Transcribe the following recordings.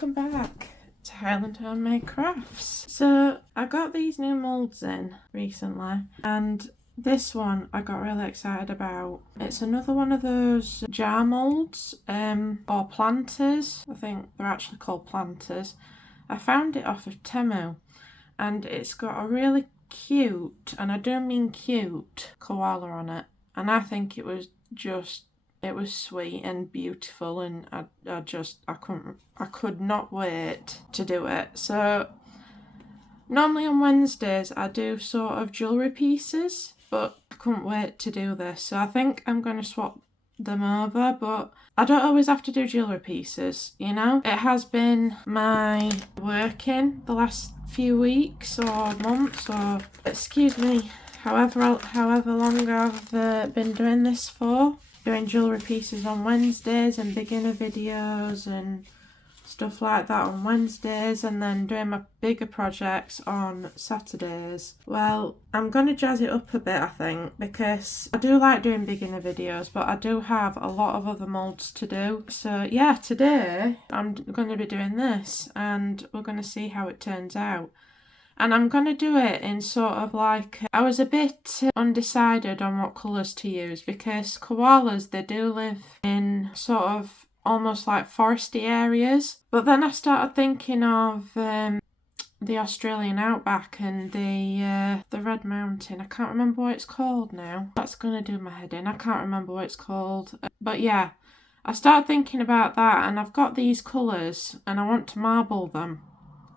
welcome back to Highland Homemade Crafts. So I got these new moulds in recently, and this one I got really excited about. It's another one of those jar moulds or planters. I think they're actually called planters. I found it off of Temu, and it's got a really cute, and I do mean cute, koala on it, and I think it was sweet and beautiful, and I could not wait to do it. So normally on Wednesdays I do sort of jewellery pieces, but I couldn't wait to do this, so I think I'm going to swap them over. But I don't always have to do jewellery pieces, you know. It has been my working the last few weeks or months, or excuse me, however long I've been doing this for, doing jewellery pieces on Wednesdays and beginner videos and stuff like that on Wednesdays, and then doing my bigger projects on Saturdays. Well, I'm going to jazz it up a bit, I think, because I do like doing beginner videos, but I do have a lot of other moulds to do. So yeah, today I'm going to be doing this, and we're going to see how it turns out. And I'm going to do it in sort of like, I was a bit undecided on what colours to use, because koalas, they do live in sort of almost like foresty areas. But then I started thinking of the Australian outback and the Red Mountain. I can't remember what it's called now. That's going to do my head in. I can't remember what it's called. But yeah, I started thinking about that, and I've got these colours and I want to marble them.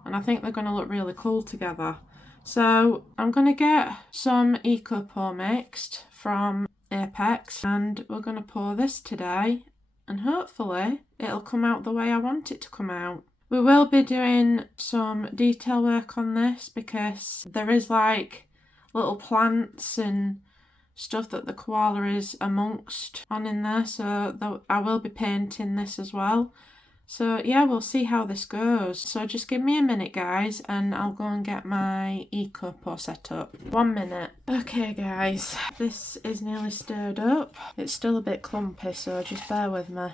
And I think they're going to look really cool together. So I'm going to get some Eco Pour mixed from Apex, and we're going to pour this today, and hopefully it'll come out the way I want it to come out. We will be doing some detail work on this, because there is like little plants and stuff that the koala is amongst on in there, so I will be painting this as well. So yeah, we'll see how this goes. So just give me a minute, guys, and I'll go and get my Eco Pour set up. 1 minute. Okay guys, this is nearly stirred up. It's still a bit clumpy, so just bear with me.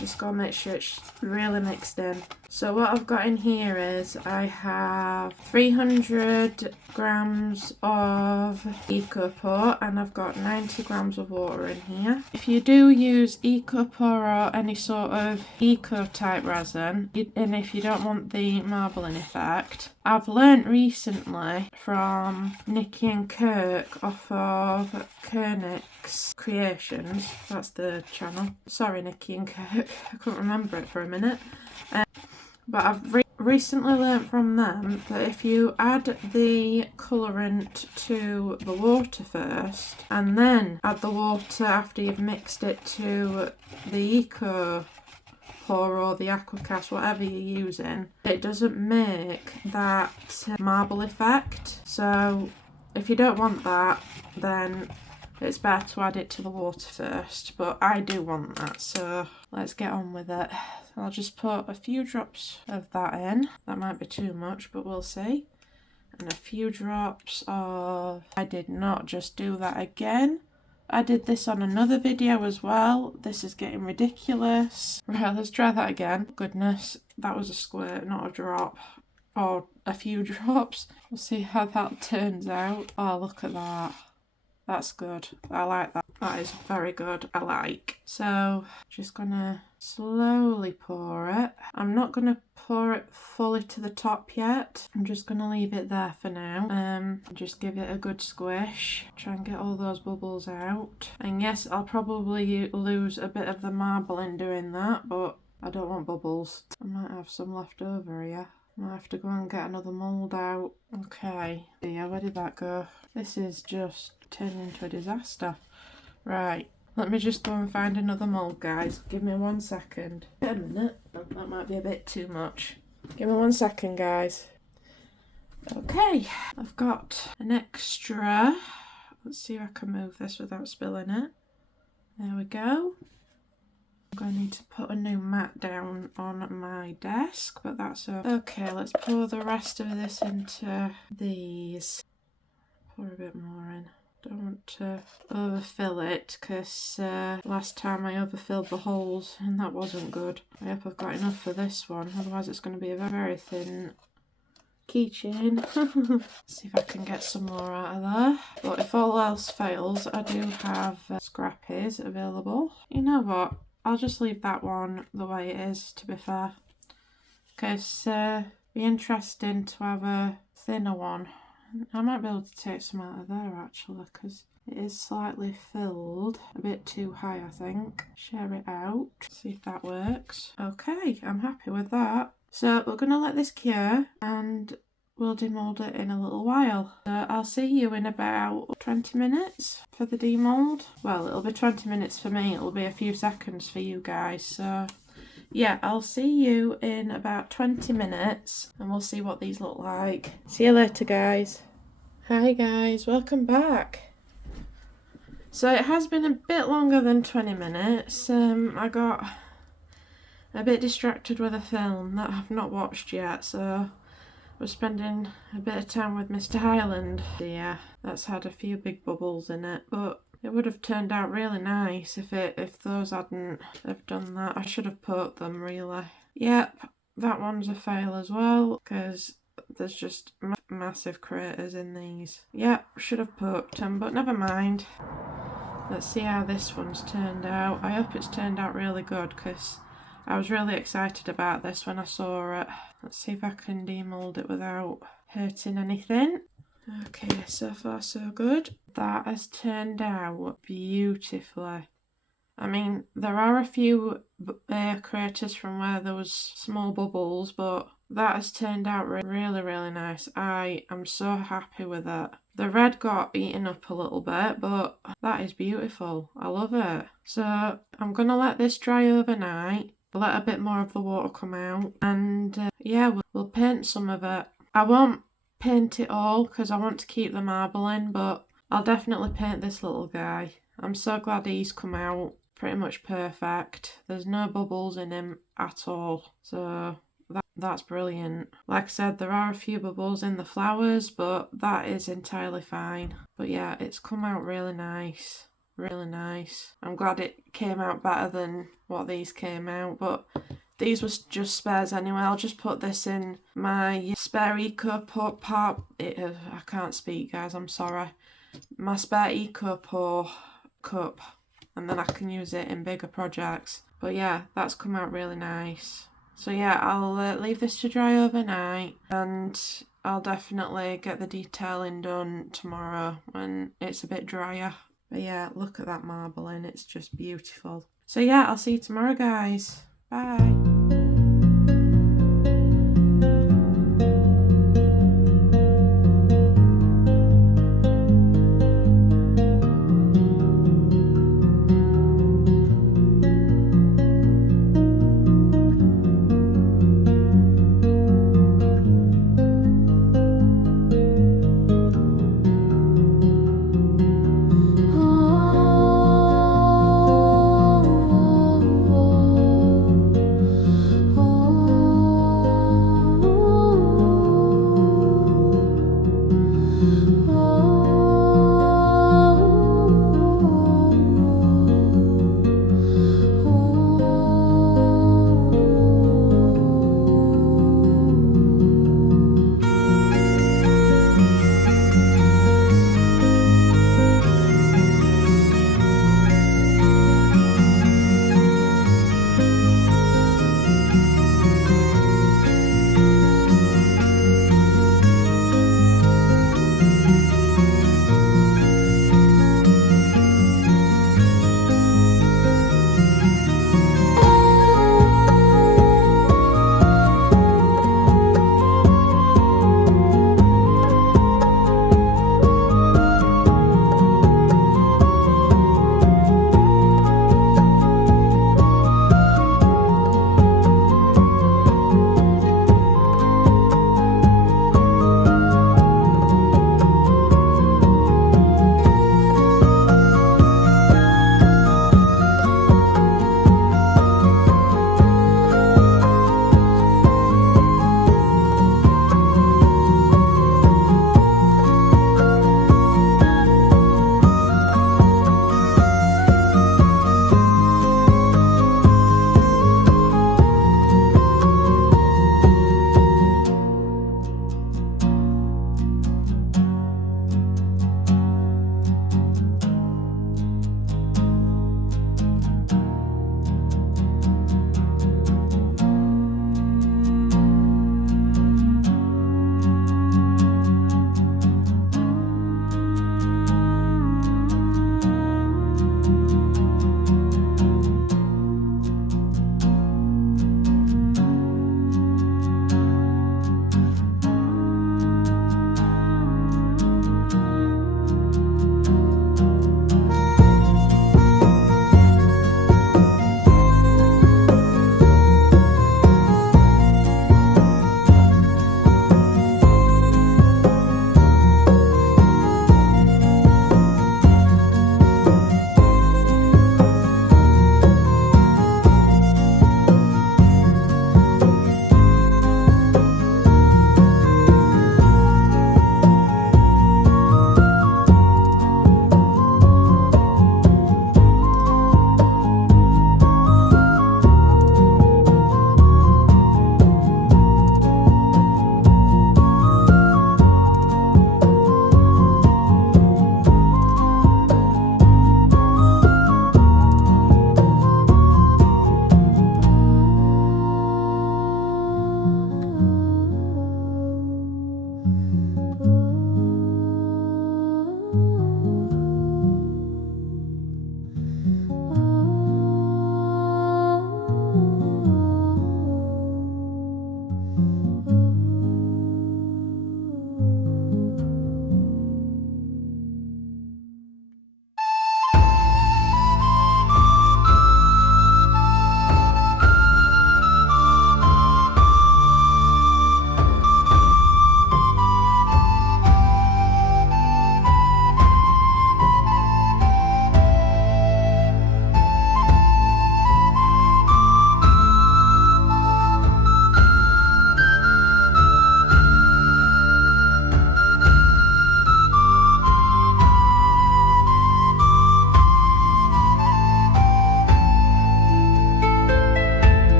Just gotta make sure it's really mixed in. So what I've got in here is I have 300 grams of Eco Pour, and I've got 90 grams of water in here. If you do use Eco Pour or any sort of eco type resin, and if you don't want the marbling effect, I've learnt recently from Nikki and Kirk off of Koenig's Creations, that's the channel. Sorry Nikki and Kirk, I couldn't remember it for a minute. But I've recently learnt from them that if you add the colourant to the water first, and then add the water after you've mixed it to the Eco Pour or the Aquacast, whatever you're using, it doesn't make that marble effect. So if you don't want that, then it's better to add it to the water first, but I do want that, so let's get on with it. I'll just put a few drops of that in. That might be too much, but we'll see. And a few drops of... I did not just do that again. I did this on another video as well. This is getting ridiculous. Right, let's try that again. Goodness, that was a squirt, not a drop. Or a few drops. We'll see how that turns out. Oh, look at that. That's good. I like that. That is very good. I like. So, just gonna slowly pour it. I'm not gonna pour it fully to the top yet. I'm just gonna leave it there for now. Just give it a good squish. Try and get all those bubbles out. And yes, I'll probably lose a bit of the marble in doing that, but I don't want bubbles. I might have some left over here. Might have to go and get another mould out. Okay. Yeah, where did that go? This is just turned into a disaster. Right. Let me just go and find another mould, guys. Give me 1 second. A minute. That might be a bit too much. Give me 1 second, guys. Okay. I've got an extra. Let's see if I can move this without spilling it. There we go. I'm going to need to put a new mat down on my desk, but that's okay. Let's pour the rest of this into these. Pour a bit more in. Don't want to overfill it because last time I overfilled the holes and that wasn't good. I hope I've got enough for this one, otherwise it's going to be a very thin keychain. See if I can get some more out of there. But if all else fails, I do have scrappies available. You know what? I'll just leave that one the way it is, to be fair. Because it'd be interesting to have a thinner one. I might be able to take some out of there actually, because it is slightly filled. A bit too high, I think. Share it out. See if that works. Okay, I'm happy with that. So we're going to let this cure and we'll demould it in a little while. So I'll see you in about 20 minutes for the demould. Well, it'll be 20 minutes for me, it'll be a few seconds for you guys. So yeah, I'll see you in about 20 minutes and we'll see what these look like. See you later, guys. Hi guys, welcome back. So it has been a bit longer than 20 minutes. I got a bit distracted with a film that I've not watched yet, so we're spending a bit of time with Mr. Highland. Yeah, that's had a few big bubbles in it, but it would have turned out really nice if those hadn't have done that. I should have poked them really. Yep, that one's a fail as well because there's just massive craters in these. Yep, should have poked them, but never mind. Let's see how this one's turned out. I hope it's turned out really good because I was really excited about this when I saw it. Let's see if I can demould it without hurting anything. Okay, so far so good. That has turned out beautifully. I mean, there are a few craters from where there was small bubbles, but that has turned out really nice. I am so happy with it. The red got eaten up a little bit, but that is beautiful. I love it. So I'm going to let this dry overnight. Let a bit more of the water come out and yeah, we'll paint some of it. I won't paint it all because I want to keep the marble in, but I'll definitely paint this little guy. I'm so glad he's come out pretty much perfect. There's no bubbles in him at all, so that's brilliant. Like I said, there are a few bubbles in the flowers, but that is entirely fine. But yeah, it's come out really nice. Really nice. I'm glad it came out better than what these came out, but these was just spares anyway. I'll just put this in my spare eco pot. I can't speak, guys, I'm sorry. My spare eco pour cup, and then I can use it in bigger projects. But yeah, that's come out really nice. So yeah, I'll leave this to dry overnight and I'll definitely get the detailing done tomorrow when it's a bit drier. But yeah, look at that marbling, it's just beautiful. So yeah, I'll see you tomorrow, guys. Bye.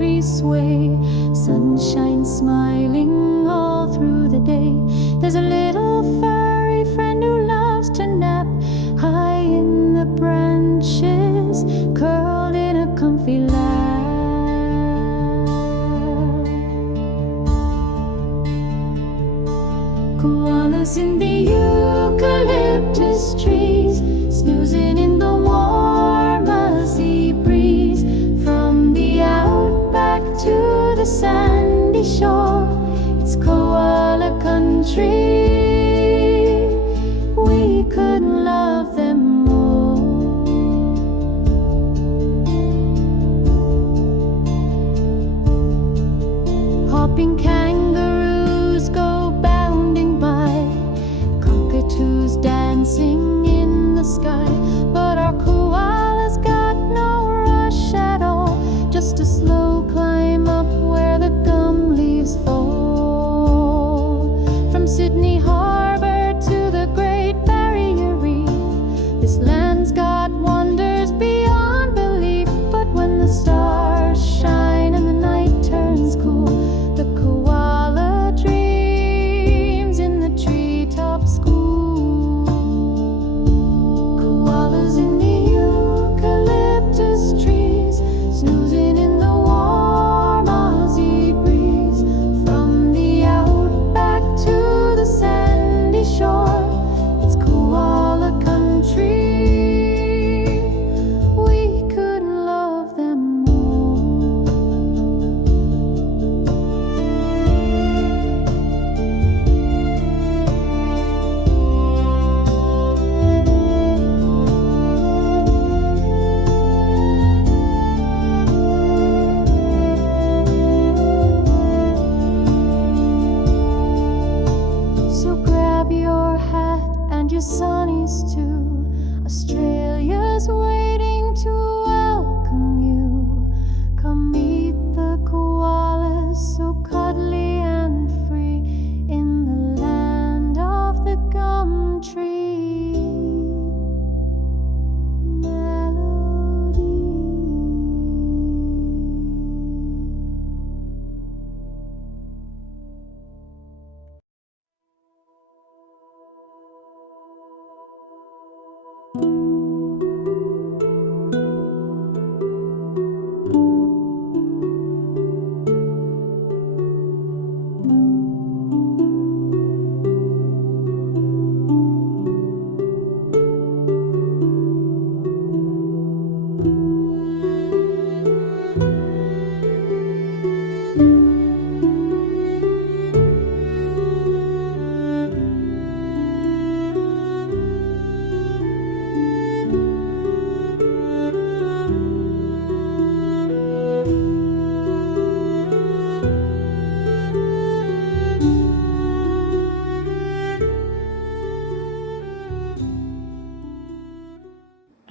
trees sway, sunshine smiling all through the day. There's a little furry friend who loves to nap high in the branches, curled in a comfy lap. Koalas in the eucalyptus trees, snoozing in the warm muzzy breeze. From the outback to the sandy shore, it's koala country. We couldn't love them more. Hopping kangaroos go bounding by, cockatoos dancing in the sky. But our koala's got no rush at all, just a slow climb up where the gum leaves fall. From Sydney Harbour to the Great Barrier Reef, this land's got wonders beyond belief. But when the stars shine and the night turns cool, the koala dreams in the treetop school. Koalas in the eucalyptus trees, snoozing in the warm Aussie breeze. From the outback to the sandy shore, it's koala country. We couldn't love them more. So grab your hat and your sunnies too. Australia's waiting to welcome you. Come meet the koalas, so cuddly and free, in the land of the gum tree. Melody.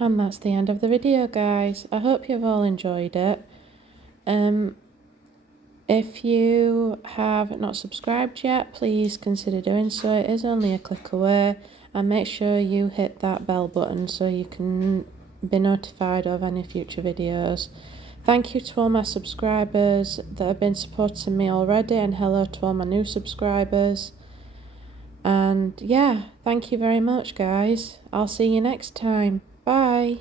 And that's the end of the video, guys. I hope you've all enjoyed it. If you have not subscribed yet, please consider doing so. It is only a click away. And make sure you hit that bell button so you can be notified of any future videos. Thank you to all my subscribers that have been supporting me already, and hello to all my new subscribers. And yeah, thank you very much, guys. I'll see you next time. Bye.